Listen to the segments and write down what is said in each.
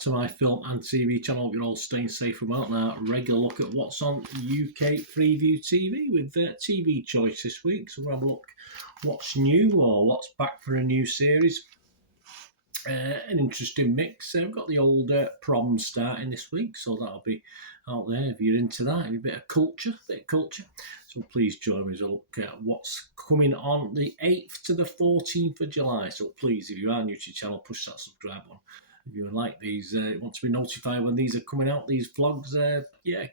to my film and TV channel. Hope you're all staying safe and well. Now, regular look at what's on UK FREEVIEW TV with TV choice this week. So we'll have a look what's new or what's back for a new series. An interesting mix. We've got the old prom starting this week, so that'll be out there if you're into that. A bit of culture. So please join me as I look at what's coming on the 8th to the 14th of July. So please, if you are new to the channel, push that subscribe button. If you like these, want to be notified when these are coming out, these vlogs,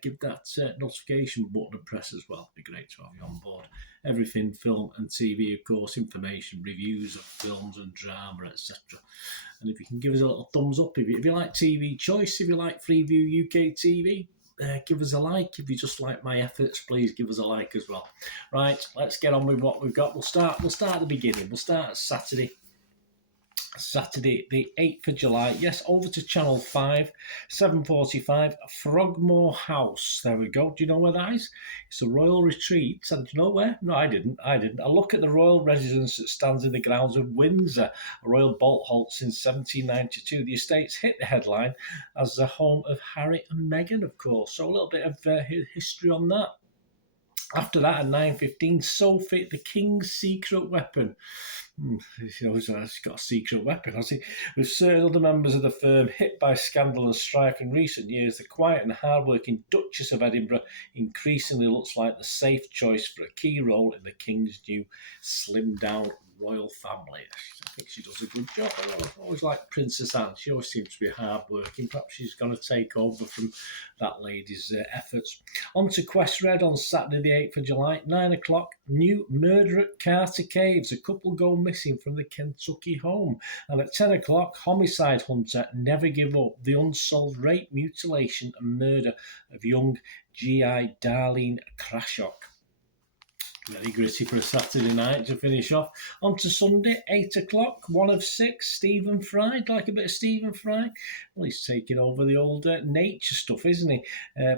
give that notification button a press as well. It'd be great to have you on board. Everything film and TV, of course, information, reviews of films and drama, etc. And if you can give us a little thumbs up, if you like TV choice, if you like FREEVIEW UK TV, give us a like. If you just like my efforts, please give us a like as well. Right, let's get on with what we've got. We'll start at the beginning. We'll start at Saturday the 8th of July. Yes, over to Channel 5, 7:45, Frogmore House. There we go. Do you know where that is? It's a royal retreat. And do you know where? No, I didn't. A look at the royal residence that stands in the grounds of Windsor, a royal bolt halt since 1792. The estate's hit the headline as the home of Harry and Meghan, of course. So a little bit of history on that. After that, at 9:15, Sophie, the King's secret weapon. He's got a secret weapon, has he? With certain other members of the firm hit by scandal and strife in recent years, the quiet and hard-working Duchess of Edinburgh increasingly looks like the safe choice for a key role in the King's new slimmed-down royal family. I think she does a good job. I always like Princess Anne. She always seems to be hard-working. Perhaps she's going to take over from that lady's efforts. On to Quest Red on Saturday the 8th of July, 9 o'clock, new murder at Carter Caves. A couple go missing from the Kentucky home. And at 10 o'clock, homicide hunter Never Give Up, the unsolved rape, mutilation and murder of young G.I. Darlene Krashok. Very gritty for a Saturday night to finish off. On to Sunday, 8 o'clock, 1 of 6, Stephen Fry. Like a bit of Stephen Fry? Well, he's taking over the old nature stuff, isn't he?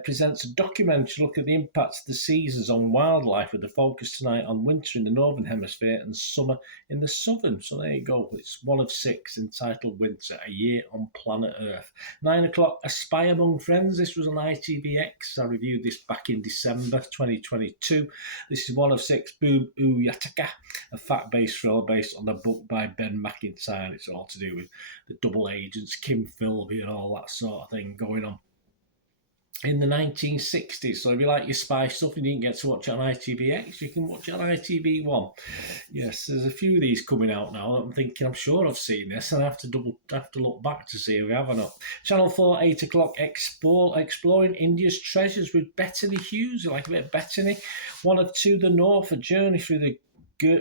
Presents a documentary look at the impacts of the seasons on wildlife with the focus tonight on winter in the Northern Hemisphere and summer in the Southern. So there you go. It's 1 of 6 entitled Winter, a Year on Planet Earth. 9 o'clock, A Spy Among Friends. This was on ITVX. I reviewed this back in December 2022. This is 1 of 6, Boom Ooh Yataka, a fact-based thriller based on the book by Ben McIntyre. It's all to do with the double agents, Kim Philby and all that sort of thing going on in the 1960s. So if you like your spy stuff and you didn't get to watch it on ITVX, you can watch it on ITV1. Yes, there's a few of these coming out now that I'm thinking, I'm sure I've seen this, and I have to look back to see if we have or not. Channel 4, 8 o'clock, Exploring India's Treasures with Bettany Hughes. You like a bit of Bettany? 1 of 2, The North, a journey through the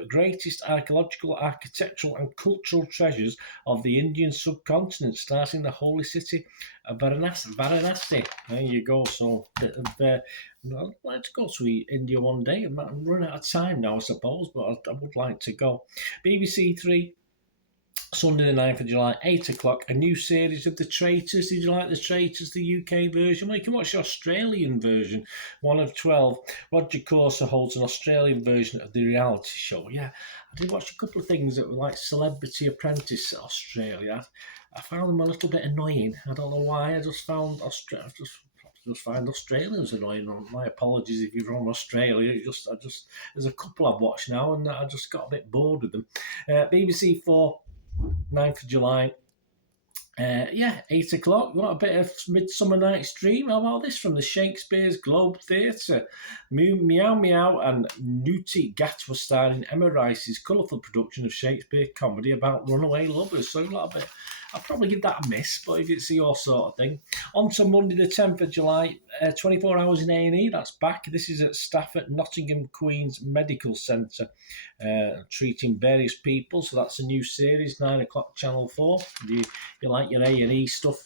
greatest archaeological, architectural and cultural treasures of the Indian subcontinent, starting the holy city of Varanasi. There you go. So I'd like to go to India one day. I'm running out of time now, I suppose, but I would like to go. BBC 3, Sunday the 9th of July, 8 o'clock, a new series of The Traitors. Did you like The Traitors, the UK version? Well, you can watch the Australian version, 1 of 12. Roger Corser holds an Australian version of the reality show. Yeah, I did watch a couple of things that were like Celebrity Apprentice Australia. I found them a little bit annoying. I don't know why. I just found just find Australians annoying. My apologies if you're from Australia. There's a couple I've watched now, and I just got a bit bored with them. BBC 4, 9th of July. 8 o'clock. What a bit of Midsummer Night's Dream. How about this from the Shakespeare's Globe Theatre? Meow Meow and Newty Gatwa starred in Emma Rice's colourful production of Shakespeare comedy about runaway lovers. So a lot of it. I'll probably give that a miss, but if it's your sort of thing. On to Monday the 10th of July, 24 hours in A&E, that's back. This is at staff at Nottingham Queen's Medical Centre, treating various people. So that's a new series, 9 o'clock, Channel 4. If you like your A&E stuff.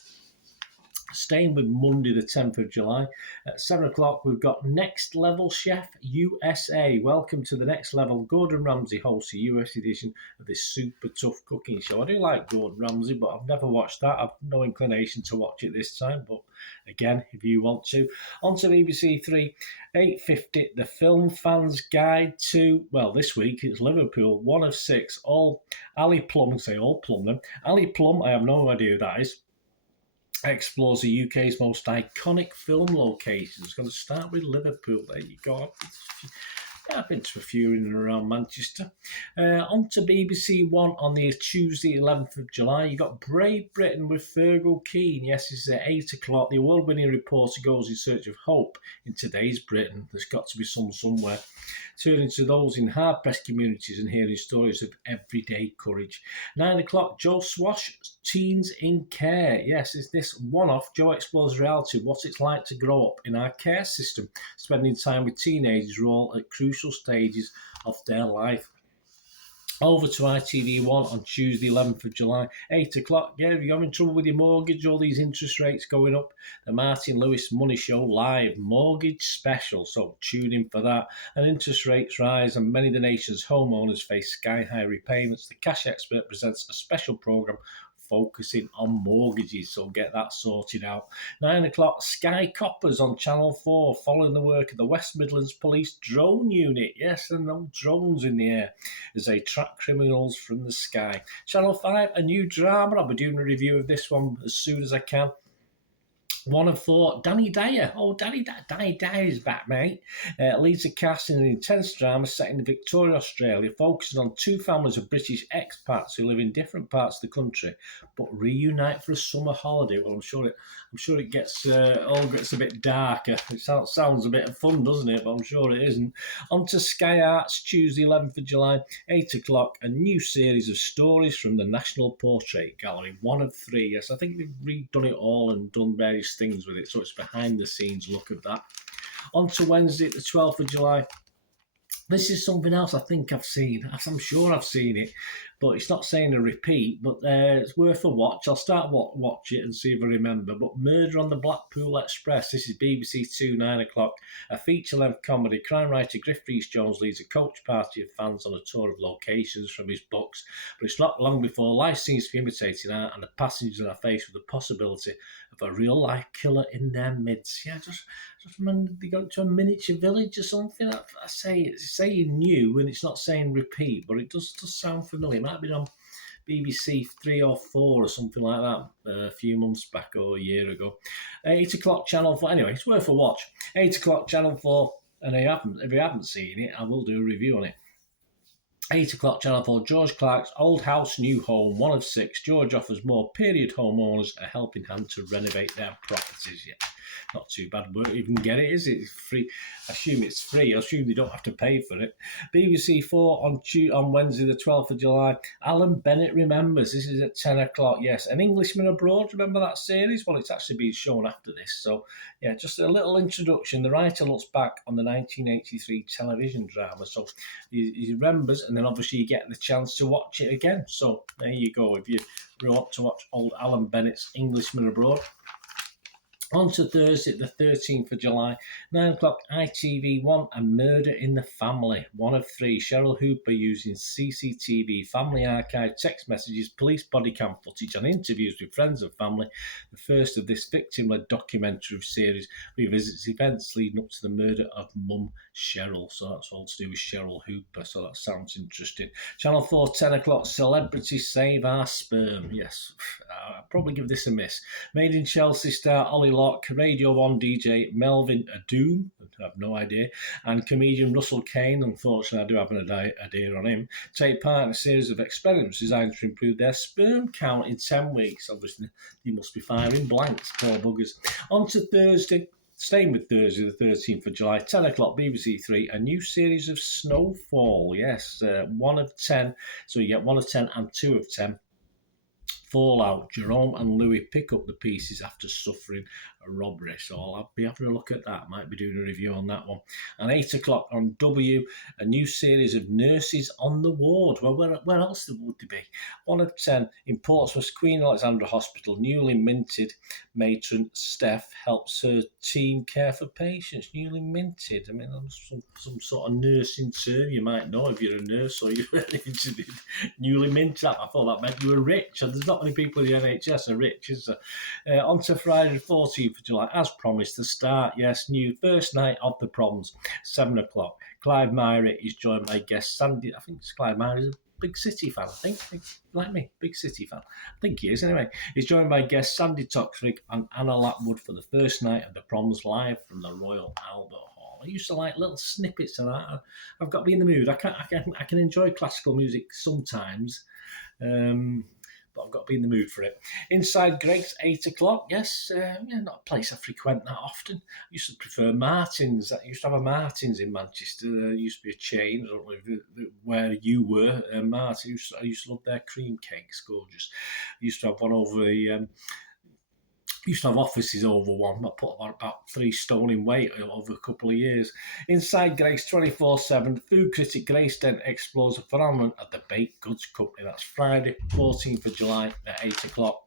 Staying with Monday the 10th of July, at 7 o'clock, we've got Next Level Chef USA. Welcome to the Next Level. Gordon Ramsay hosts a US edition of this super tough cooking show. I do like Gordon Ramsay, but I've never watched that. I've no inclination to watch it this time, but again, if you want to. On to BBC 3, 8:50, The Film Fan's Guide to, well, this week it's Liverpool, 1 of 6, all Ali Plum, say all Plum then. Ali Plum, I have no idea who that is. explores the UK's most iconic film locations. It's going to start with Liverpool. There you go. Yeah, I've been to a few in and around Manchester. On to BBC One on the Tuesday, 11th of July. You've got Brave Britain with Fergal Keane. Yes, it's at 8 o'clock. The award-winning reporter goes in search of hope in today's Britain. There's got to be some somewhere. Turning to those in hard-pressed communities and hearing stories of everyday courage. 9 o'clock, Joe Swash, Teens in Care. Yes, it's this one-off. Joe explores reality of what it's like to grow up in our care system, spending time with teenagers who are all at crucial stages of their life. Over to ITV1 on Tuesday, 11th of July, 8 o'clock. Yeah, if you're having trouble with your mortgage, all these interest rates going up, the Martin Lewis Money Show live mortgage special. So tune in for that. And interest rates rise and many of the nation's homeowners face sky-high repayments. The Cash Expert presents a special programme focusing on mortgages, so get that sorted out. 9 o'clock, Sky Coppers on Channel 4, following the work of the West Midlands Police Drone Unit. Yes, and no drones in the air as they track criminals from the sky. Channel 5, a new drama. I'll be doing a review of this one as soon as I can. 1 of 4, Danny Dyer. Oh, Danny Dyer is back, mate. Leads a cast in an intense drama set in Victoria, Australia, focusing on two families of British expats who live in different parts of the country, but reunite for a summer holiday. Well, I'm sure it gets all gets a bit darker. It sounds a bit of fun, doesn't it? But I'm sure it isn't. On to Sky Arts, Tuesday, 11th of July, 8 o'clock, a new series of stories from the National Portrait Gallery. 1 of 3. Yes, I think they've redone it all and done various things with it, so it's behind the scenes look of that. On to Wednesday, the 12th of July. This is something else I think I've seen. I'm sure I've seen it, but it's not saying a repeat, but it's worth a watch. I'll start watch it and see if I remember. But Murder on the Blackpool Express. This is BBC 2, 9 o'clock. A feature-length comedy. Crime writer Griff Rhys-Jones leads a coach party of fans on a tour of locations from his books. But it's not long before life seems to be imitating art and the passengers are faced with the possibility of a real-life killer in their midst. Yeah, just remember they go to a miniature village or something. I say it's saying new and it's not saying repeat, but it does sound familiar. It might be on BBC 3 or 4 or something like that a few months back or a year ago. 8 o'clock, Channel 4. Anyway, it's worth a watch. 8 o'clock, Channel 4. And if you haven't seen it, I will do a review on it. 8 o'clock, Channel 4, George Clark's Old House, New Home, 1 of 6. George offers more period homeowners a helping hand to renovate their properties. Yeah, not too bad. Won't even get it, is it? It's free. I assume it's free. I assume they don't have to pay for it. BBC 4 on Wednesday, the 12th of July. Alan Bennett Remembers. This is at 10 o'clock. Yes, An Englishman Abroad. Remember that series? Well, it's actually been shown after this. So, yeah, just a little introduction. The writer looks back on the 1983 television drama. So he remembers, and then obviously you get the chance to watch it again. So there you go. If you want to watch old Alan Bennett's Englishman Abroad. On to Thursday, the 13th of July, 9 o'clock, ITV1, A Murder in the Family. 1 of 3, Cheryl Hooper using CCTV, family archive, text messages, police body cam footage and interviews with friends and family. The first of this victim-led documentary series revisits events leading up to the murder of mum Cheryl. So that's all to do with Cheryl Hooper, so that sounds interesting. Channel 4, 10 o'clock, Celebrity Save Our Sperm. Yes, I'll probably give this a miss. Made in Chelsea star Ollie Locke, Radio 1 DJ Melvin Adoom, I have no idea, and comedian Russell Kane, unfortunately I do have an idea on him, take part in a series of experiments designed to improve their sperm count in 10 weeks. Obviously, they must be firing blanks, poor buggers. On to Thursday. Staying with Thursday, the 13th of July, 10 o'clock, BBC 3, a new series of Snowfall. Yes, 1 of 10. So you get 1 of 10 and 2 of 10. Fallout. Jerome and Louis pick up the pieces after suffering a robbery. So I'll be having a look at that. Might be doing a review on that one. And 8 o'clock on W, a new series of Nurses on the Ward. Well, where else would they be? 1 of 10 in Portsmouth's Queen Alexandra Hospital. Newly minted matron Steph helps her team care for patients. Newly minted. I mean, some sort of nursing term you might know if you're a nurse or you're newly minted. I thought that meant you were rich. And there's not many people in the NHS are rich, is there? On to Friday the 14th of July, as promised, the start, yes, new first night of the proms, 7 o'clock. Clive Myrie is joined by guest Sandy, I think it's Clive Myrie, big City fan, I think. Like me, big City fan. I think he is, anyway. He's joined by guests Sandy Toksvig and Anna Lapwood for the first night of the Proms live from the Royal Albert Hall. I used to like little snippets of that. I've got to be in the mood. I can enjoy classical music sometimes, but I've got to be in the mood for it. Inside Greg's, 8 o'clock. Yes, not a place I frequent that often. I used to prefer Martin's. I used to have a Martin's in Manchester. There used to be a chain. I don't know where you were, Martin. I used to love their cream cakes, gorgeous. I used to have one over the... used to have offices over one. I put about 3 stone in weight over a couple of years. Inside Grace 24/7, food critic Grace Dent explores a phenomenon at the Baked Goods Company. That's Friday, 14th of July at 8 o'clock.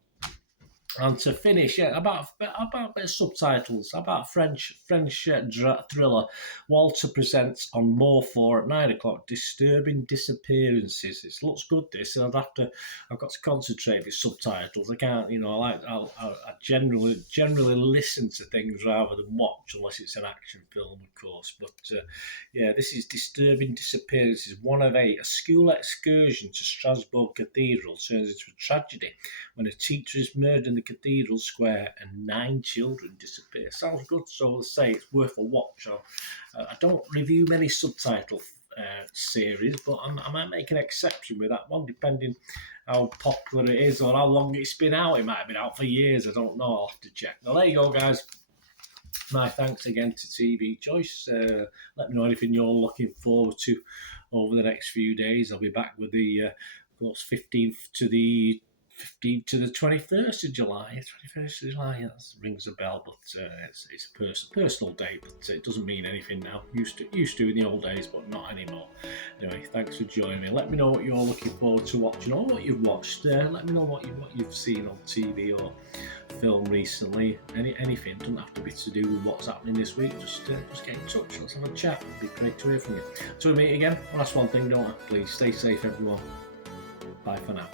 And to finish, about a bit of subtitles, about French thriller. Walter presents on More 4 at 9 o'clock. Disturbing disappearances. It looks good. This, and I've got to concentrate with subtitles. I can't, I generally listen to things rather than watch, unless it's an action film, of course. But this is Disturbing Disappearances. 1 of 8. A school excursion to Strasbourg Cathedral turns into a tragedy when a teacher is murdered in the Cathedral Square and 9 children disappear. Sounds good, so I'll say it's worth a watch. I don't review many subtitle series, but I might make an exception with that one, depending how popular it is or how long it's been out. It might have been out for years, I don't know, I'll have to check. Well, there you go, guys. My thanks again to TV Choice. Let me know anything you're looking forward to over the next few days. I'll be back with the, of course, 15th to the 21st of July. 21st of July, that rings a bell, but it's a personal date, but it doesn't mean anything now. Used to in the old days, but not anymore. Anyway, thanks for joining me. Let me know what you're looking forward to watching or what you've watched. Let me know what you've seen on TV or film recently. Anything, doesn't have to be to do with what's happening this week. Just get in touch. Let's have a chat. It'd be great to hear from you. Until we meet again, well, that's one thing, don't I? Please stay safe, everyone. Bye for now.